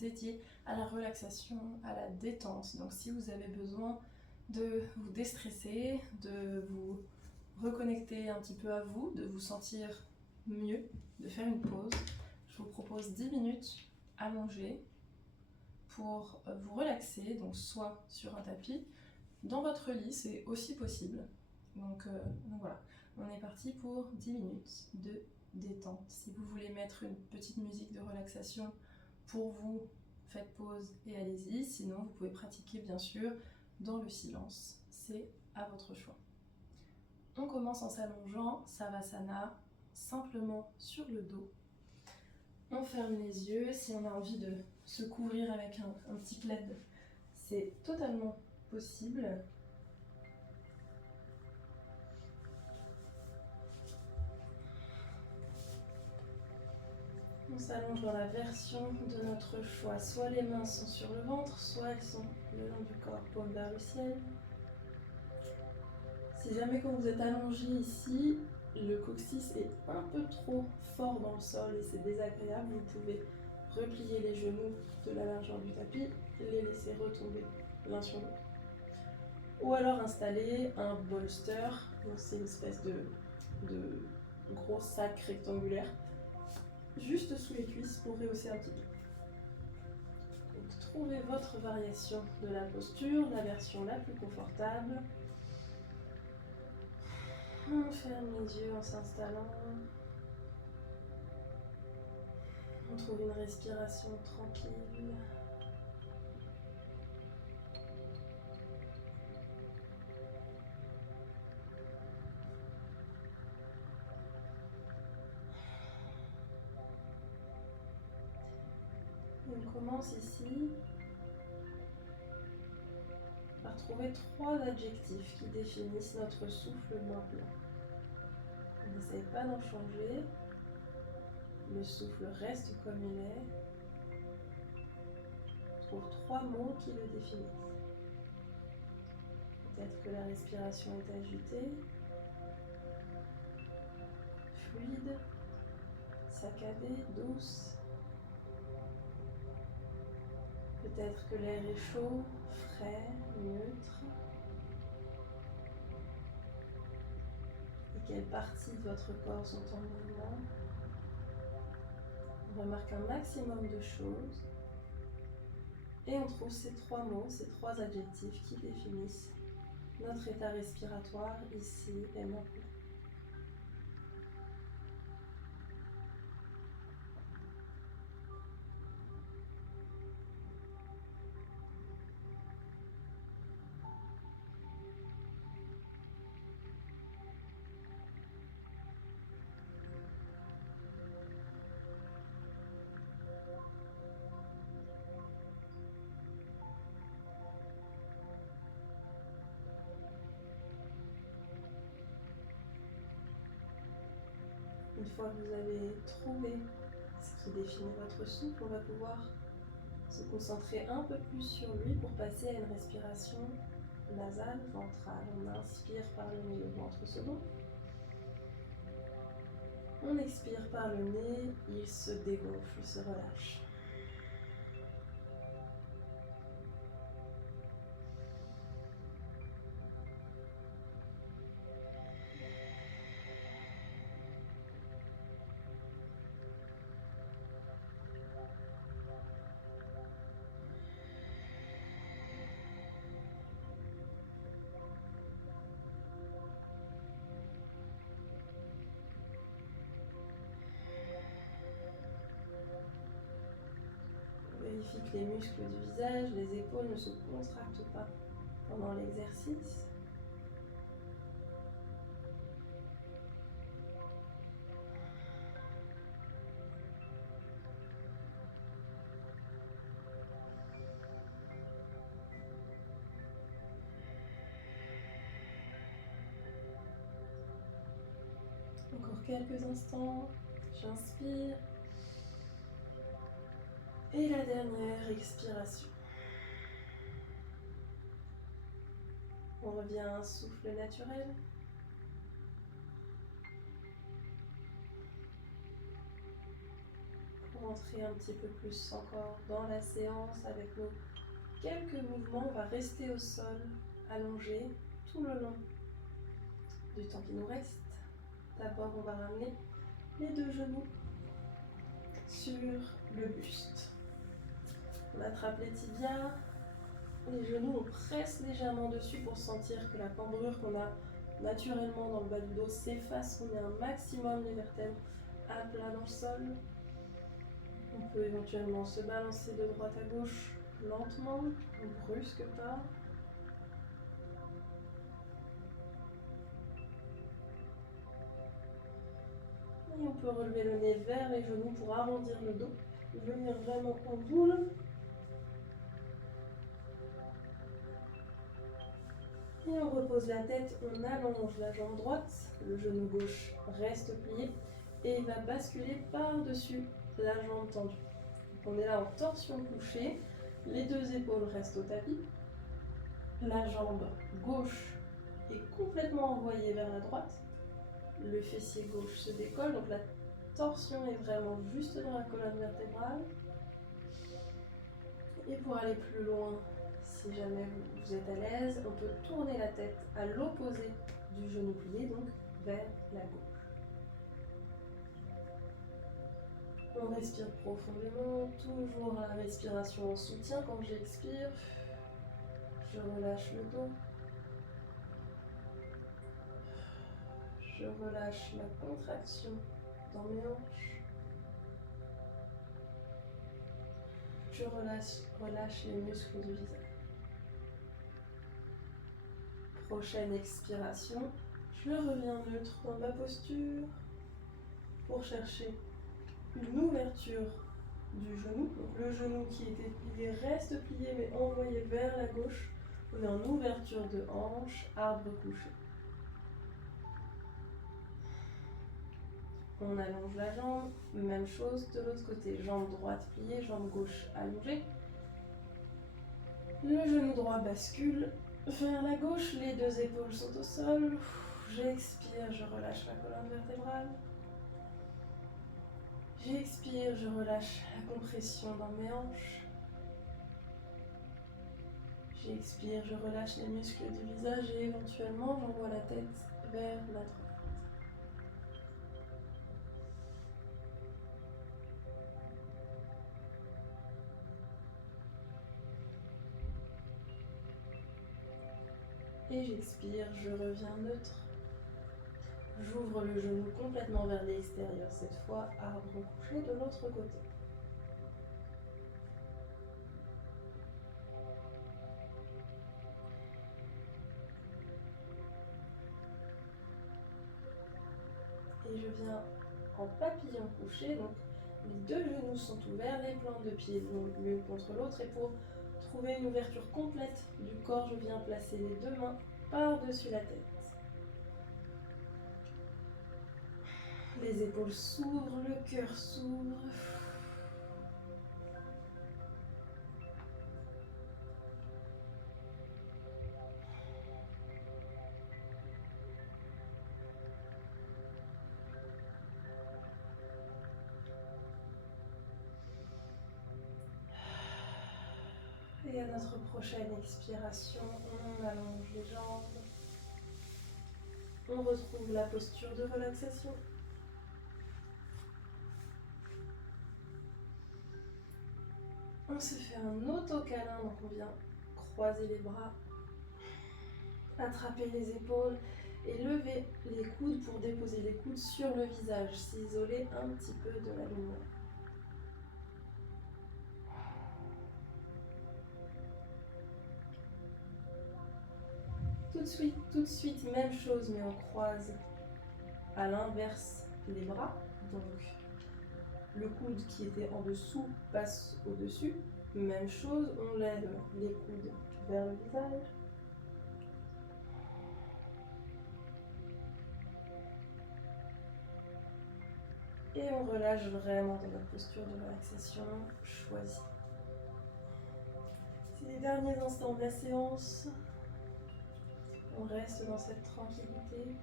dédiée à la relaxation, à la détente. Donc si vous avez besoin de vous déstresser, de vous reconnecter un petit peu à vous, de vous sentir mieux, de faire une pause, je vous propose 10 minutes allongées pour vous relaxer, donc soit sur un tapis, dans votre lit, c'est aussi possible. Donc voilà, on est parti pour 10 minutes de détente. Si vous voulez mettre une petite musique de relaxation pour vous, faites pause et allez-y. Sinon, vous pouvez pratiquer bien sûr dans le silence. C'est à votre choix. On commence en s'allongeant, Savasana, simplement sur le dos. On ferme les yeux. Si on a envie de se couvrir avec un petit plaid, c'est totalement possible. On s'allonge dans la version de notre choix. Soit les mains sont sur le ventre, soit elles sont le long du corps, paume vers le ciel. Si jamais quand vous êtes allongé ici, le coccyx est un peu trop fort dans le sol et c'est désagréable, vous pouvez replier les genoux de la largeur du tapis et les laisser retomber l'un sur l'autre. Ou alors installer un bolster, c'est une espèce de gros sac rectangulaire juste sous les cuisses pour rehausser un petit peu. Donc, trouvez votre variation de la posture, la version la plus confortable. On ferme les yeux en s'installant. On trouve une respiration tranquille. On commence ici par trouver 3 adjectifs qui définissent notre souffle maintenant. On n'essaye pas d'en changer. Le souffle reste comme il est. On trouve 3 mots qui le définissent. Peut-être que la respiration est agitée, fluide, saccadée, douce. Peut-être que l'air est chaud, frais, neutre. Et quelles parties de votre corps sont en mouvement. On remarque un maximum de choses. Et on trouve ces 3 mots, ces 3 adjectifs qui définissent notre état respiratoire ici et maintenant. Une fois que vous avez trouvé ce qui définit votre souffle, on va pouvoir se concentrer un peu plus sur lui pour passer à une respiration nasale, ventrale. On inspire par le nez, le ventre se gonfle. On expire par le nez, il se dégonfle, il se relâche. Vérifie que les muscles du visage, les épaules ne se contractent pas pendant l'exercice. Encore quelques instants, j'inspire. Et la dernière expiration. On revient à un souffle naturel. Pour rentrer un petit peu plus encore dans la séance avec nos quelques mouvements. On va rester au sol, allongé tout le long du temps qui nous reste. D'abord, on va ramener les deux genoux sur le buste. On attrape les tibias, les genoux, on presse légèrement dessus pour sentir que la cambrure qu'on a naturellement dans le bas du dos s'efface. On met un maximum les vertèbres à plat dans le sol. On peut éventuellement se balancer de droite à gauche lentement, on ne brusque pas. Et on peut relever le nez vers les genoux pour arrondir le dos, venir vraiment en boule. Et on repose la tête, on allonge la jambe droite, le genou gauche reste plié et il va basculer par-dessus la jambe tendue. Donc on est là en torsion couchée, les deux épaules restent au tapis, la jambe gauche est complètement envoyée vers la droite, le fessier gauche se décolle, donc la torsion est vraiment juste dans la colonne vertébrale. Et pour aller plus loin, si jamais vous êtes à l'aise, on peut tourner la tête à l'opposé du genou plié, donc vers la gauche. On respire profondément, toujours la respiration en soutien quand j'expire. Je relâche le dos. Je relâche la contraction dans mes hanches. Je relâche les muscles du visage. Prochaine expiration, je reviens neutre dans ma posture pour chercher une ouverture du genou. Donc le genou qui était plié reste plié mais envoyé vers la gauche. On est en ouverture de hanche, arbre couché. On allonge la jambe, même chose de l'autre côté. Jambe droite pliée, jambe gauche allongée. Le genou droit bascule vers la gauche, les deux épaules sont au sol. J'expire, je relâche la colonne vertébrale. J'expire, je relâche la compression dans mes hanches. J'expire, je relâche les muscles du visage et éventuellement j'envoie la tête vers la droite. Et j'expire, je reviens neutre. J'ouvre le genou complètement vers l'extérieur, cette fois arbre couché de l'autre côté. Et je viens en papillon couché, donc les deux genoux sont ouverts, les plantes de pied l'une contre l'autre, et pour trouver une ouverture complète du corps, je viens placer les deux mains par-dessus la tête. Les épaules s'ouvrent, le cœur s'ouvre. Et à notre prochaine expiration, on allonge les jambes. On retrouve la posture de relaxation. On se fait un auto-câlin, donc on vient croiser les bras, attraper les épaules et lever les coudes pour déposer les coudes sur le visage, s'isoler un petit peu de la lumière. Tout de suite, même chose, mais on croise à l'inverse les bras. Donc, le coude qui était en dessous passe au-dessus. Même chose, on lève les coudes vers le visage. Et on relâche vraiment dans notre posture de relaxation choisie. C'est les derniers instants de la séance. On reste dans cette tranquillité.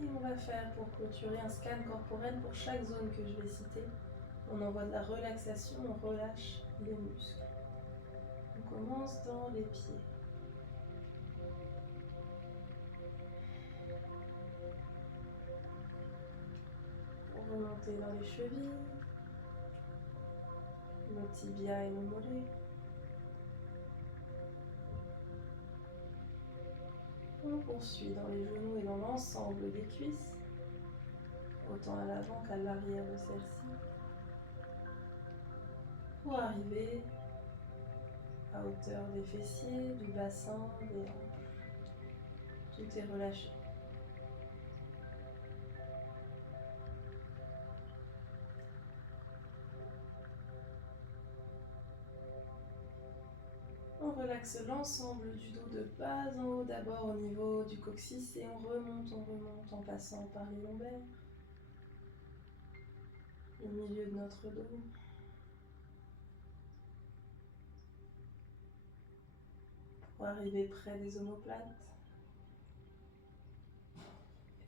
Et On va faire pour clôturer un scan corporel pour chaque zone que je vais citer. On envoie de la relaxation, on relâche les muscles. On commence dans les pieds. On remonte dans les chevilles, nos tibias et nos mollets. On poursuit dans les genoux et dans l'ensemble des cuisses, autant à l'avant qu'à l'arrière de celle-ci, pour arriver à hauteur des fessiers, du bassin, des hanches. Tout est relâché. On relaxe l'ensemble du dos de bas en haut, d'abord au niveau du coccyx et on remonte en passant par les lombaires, le milieu de notre dos. Pour arriver près des omoplates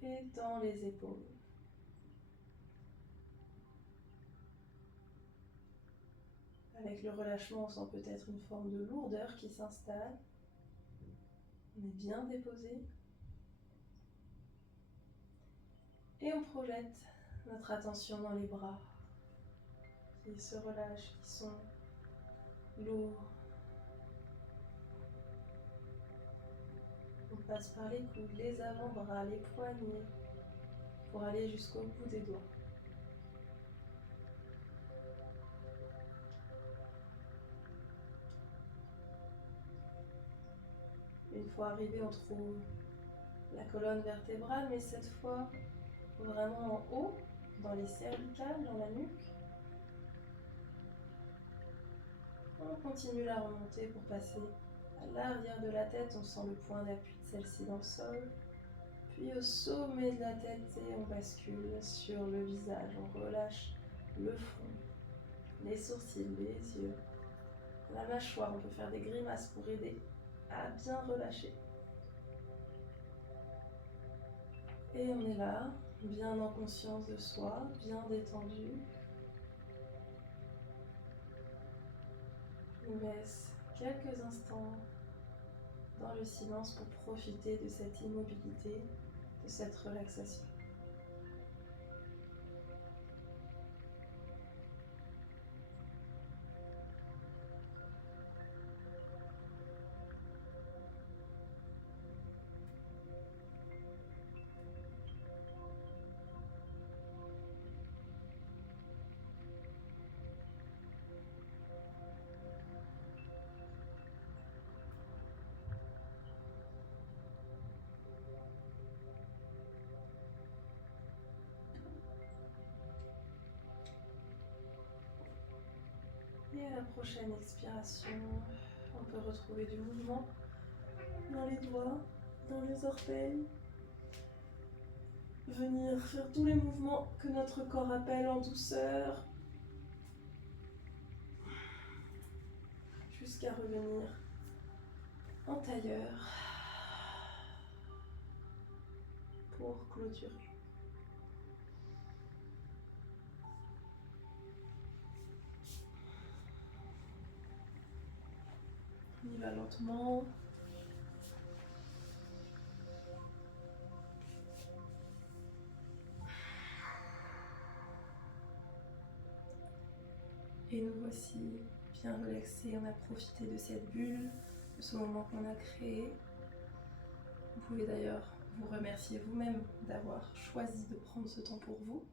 et dans les épaules. Avec le relâchement, on sent peut-être une forme de lourdeur qui s'installe. On est bien déposé. Et on projette notre attention dans les bras qui se relâchent, qui sont lourds. On passe par les coudes, les avant-bras, les poignets pour aller jusqu'au bout des doigts. Une fois arrivé, on trouve la colonne vertébrale, mais cette fois vraiment en haut, dans les cervicales, dans la nuque. On continue la remontée pour passer à l'arrière de la tête. On sent le point d'appui de celle-ci dans le sol. Puis au sommet de la tête et on bascule sur le visage. On relâche le front, les sourcils, les yeux, la mâchoire. On peut faire des grimaces pour aider à bien relâcher. Et on est là, bien en conscience de soi, bien détendu. Je vous laisse quelques instants dans le silence pour profiter de cette immobilité, de cette relaxation. Et à la prochaine expiration, on peut retrouver du mouvement dans les doigts, dans les orteils. Venir faire tous les mouvements que notre corps appelle en douceur. Jusqu'à revenir en tailleur pour clôturer. On y va lentement. Et nous voici bien relaxés. On a profité de cette bulle, de ce moment qu'on a créé. Vous pouvez d'ailleurs vous remercier vous-même d'avoir choisi de prendre ce temps pour vous.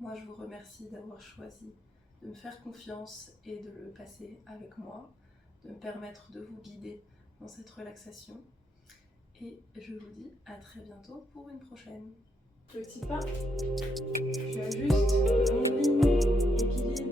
Moi, je vous remercie d'avoir choisi de me faire confiance et de le passer avec moi, de me permettre de vous guider dans cette relaxation. Et je vous dis à très bientôt pour une prochaine. Petit pas, j'ajuste, longue ligne, équilibre.